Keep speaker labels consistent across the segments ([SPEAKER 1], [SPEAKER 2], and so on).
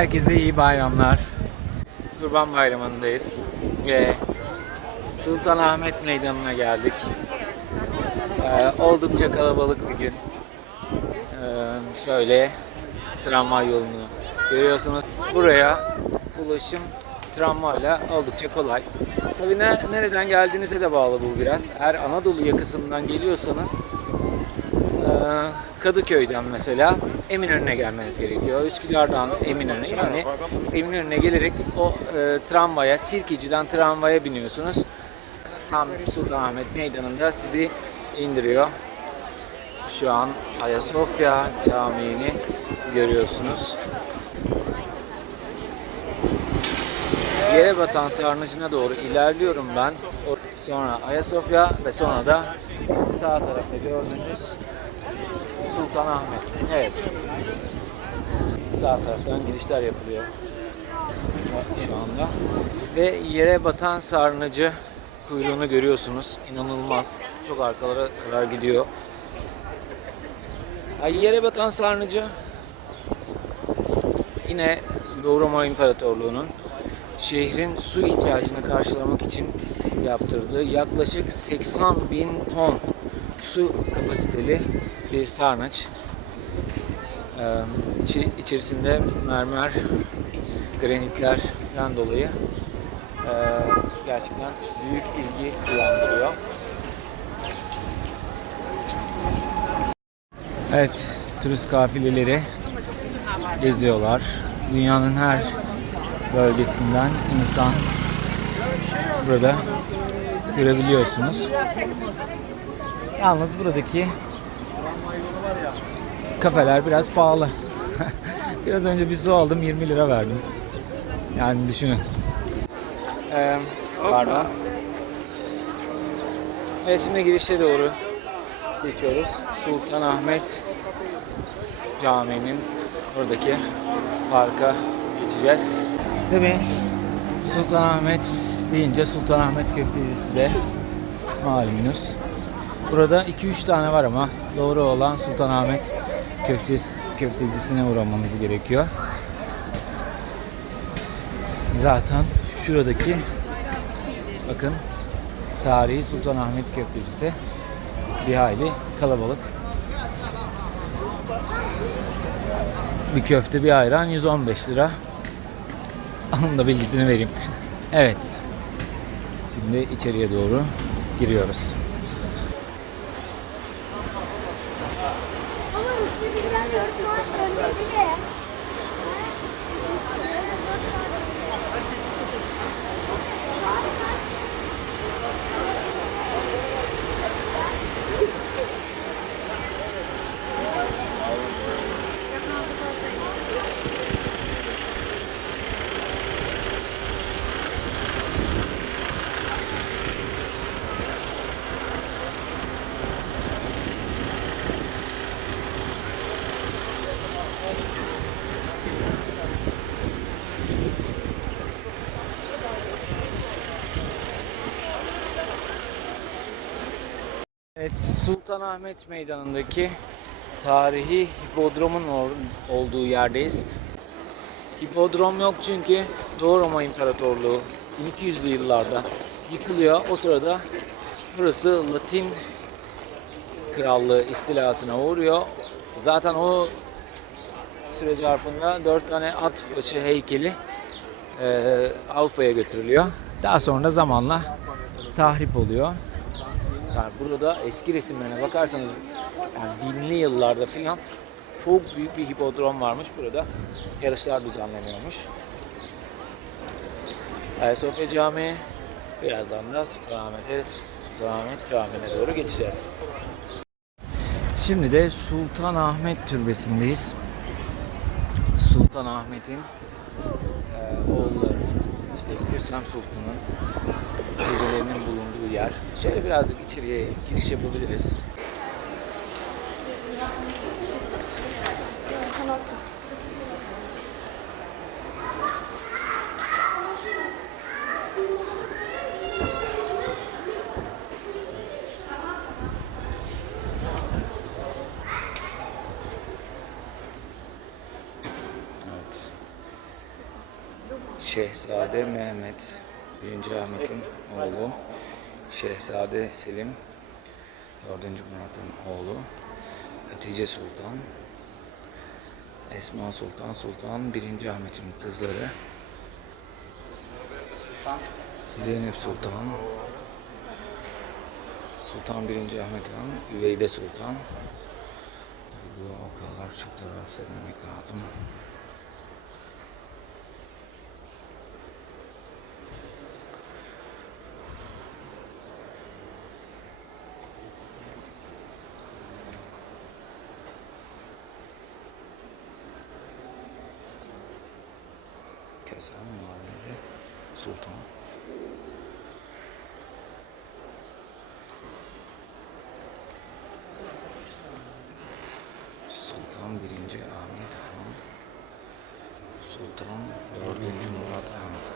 [SPEAKER 1] Herkese iyi bayramlar. Kurban Bayramı'ndayız ve Sultanahmet Meydanı'na geldik. Ee, oldukça kalabalık bir gün. Ee, şöyle tramvay yolunu görüyorsunuz. Buraya ulaşım tramvayla oldukça kolay. Tabii ne, nereden geldiğinize de bağlı bu biraz. Eğer Anadolu yakasından geliyorsanız ee, Kadıköy'den mesela Eminönü'ne gelmeniz gerekiyor. Üsküdar'dan Eminönü yani Eminönü'ne gelerek o e, tramvaya, Sirkeci'den tramvaya biniyorsunuz. Tam Sultanahmet Meydanı'nda sizi indiriyor. Şu an Ayasofya Camii'ni görüyorsunuz. Yere batan sarnıcına doğru ilerliyorum ben. Sonra Ayasofya ve sonra da sağ tarafta gördüğünüz Sultanahmet. Evet. Sağ taraftan girişler yapılıyor şu anda. Ve yere batan sarnıcı kuyruğunu görüyorsunuz. İnanılmaz. Çok arkalara kadar gidiyor. Ay yere batan sarnıcı yine Doğu Roma İmparatorluğu'nun şehrin su ihtiyacını karşılamak için yaptırdığı yaklaşık 80 bin ton su kapasiteli bir sarnıç. Ee, içi, içerisinde mermer, granitlerden dolayı e, gerçekten büyük ilgi uyandırıyor. Evet, turist kafileleri geziyorlar. Dünyanın her bölgesinden insan burada görebiliyorsunuz. Yalnız buradaki kafeler biraz pahalı. biraz önce bir su aldım 20 lira verdim. Yani düşünün. Ee, pardon. Evet şimdi girişe doğru geçiyoruz. Sultanahmet Camii'nin oradaki parka geçeceğiz. Tabii Sultanahmet deyince Sultanahmet köftecisi de malumunuz. Burada 2-3 tane var ama doğru olan Sultanahmet köftesi, köftecisine uğramamız gerekiyor. Zaten şuradaki bakın tarihi Sultanahmet köftecisi bir hayli kalabalık. Bir köfte bir ayran 115 lira. Onun da bilgisini vereyim. Evet. Şimdi içeriye doğru giriyoruz. Evet, Sultanahmet Meydanı'ndaki tarihi hipodromun olduğu yerdeyiz. Hipodrom yok çünkü Doğu Roma İmparatorluğu 1200'lü yıllarda yıkılıyor. O sırada burası Latin Krallığı istilasına uğruyor. Zaten o süre zarfında dört tane at başı heykeli eee, Avrupa'ya götürülüyor. Daha sonra zamanla tahrip oluyor. Yani burada eski resimlerine bakarsanız yani binli yıllarda filan çok büyük bir hipodrom varmış burada. Yarışlar düzenleniyormuş. Ayasofya Camii birazdan da Sultanahmet'e Sultanahmet Camii'ne doğru geçeceğiz. Şimdi de Sultanahmet Türbesi'ndeyiz. Sultanahmet'in e, oğulları işte Hüsam Sultan'ın türbelerinin bulunduğu yer. Şöyle birazcık içeriye giriş yapabiliriz. Şehzade Mehmet 1. Ahmet'in oğlu Şehzade Selim 4. Murat'ın oğlu Hatice Sultan Esma Sultan Sultan 1. Ahmet'in kızları Zeynep Sultan Sultan 1. Ahmet Han Üveyde Sultan bu okuyorlar çok da rahatsız etmemek lazım. Kösem Mahallede Sultan Sultan 1. Ahmet Han Sultan 4. Murat Han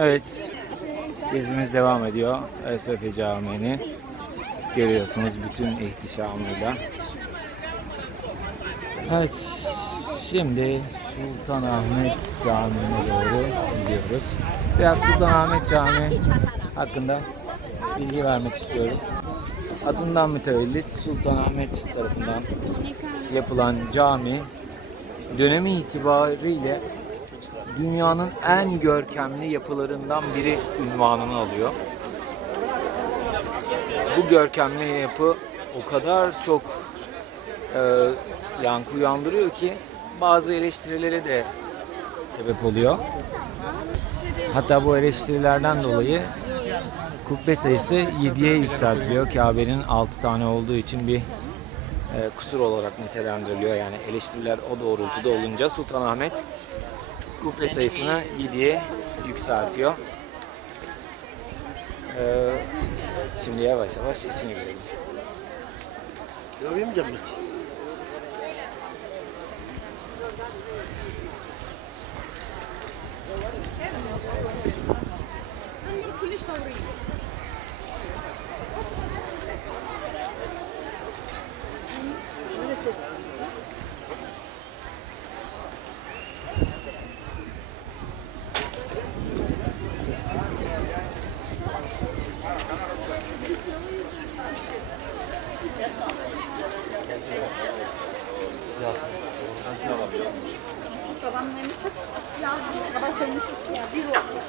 [SPEAKER 1] Evet. Gezimiz devam ediyor. Esrefi Camii'ni görüyorsunuz bütün ihtişamıyla. Evet. Şimdi Sultanahmet Camii'ne doğru gidiyoruz. Biraz Sultanahmet Camii hakkında bilgi vermek istiyorum. Adından mütevellit Sultanahmet tarafından yapılan cami dönemi itibariyle dünyanın en görkemli yapılarından biri ünvanını alıyor. Bu görkemli yapı o kadar çok e, yankı uyandırıyor ki bazı eleştirilere de sebep oluyor. Hatta bu eleştirilerden dolayı kubbe sayısı 7'ye yükseltiliyor. Kabe'nin 6 tane olduğu için bir e, kusur olarak nitelendiriliyor. Yani eleştiriler o doğrultuda olunca Sultanahmet kuple sayısını 7'ye yükseltiyor. Ee, şimdi yavaş yavaş içine girelim.
[SPEAKER 2] Görüyor musun?
[SPEAKER 3] Thank you.
[SPEAKER 4] Babamın evi çok lazım. Baba senin çok ya. Bir oldu.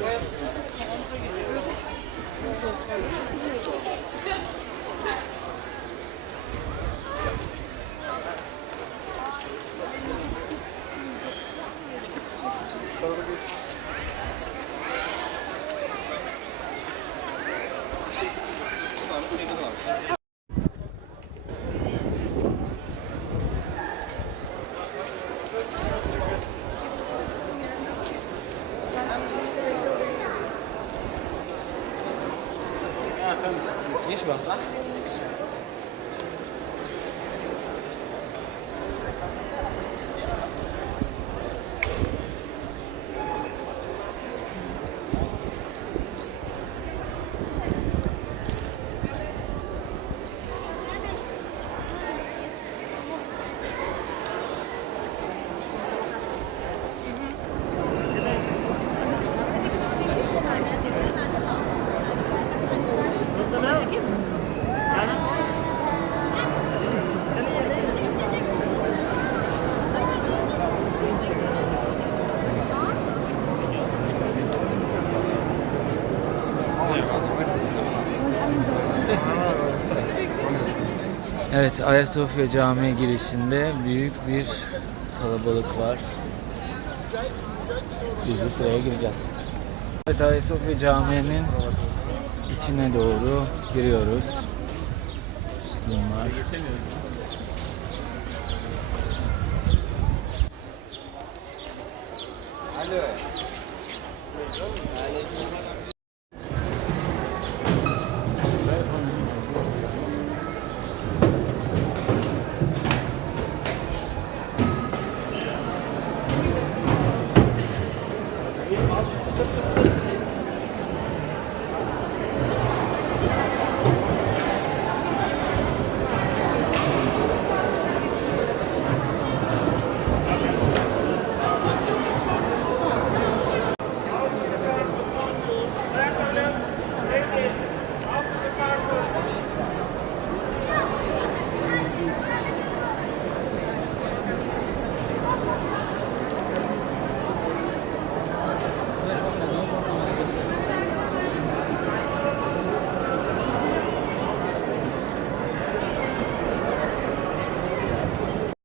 [SPEAKER 4] Thank you. levantar?
[SPEAKER 1] Evet, Ayasofya Camii girişinde büyük bir kalabalık var. Biz de sıraya gireceğiz. Evet, Ayasofya Camii'nin içine doğru giriyoruz. Müslümanlar.
[SPEAKER 2] Alo.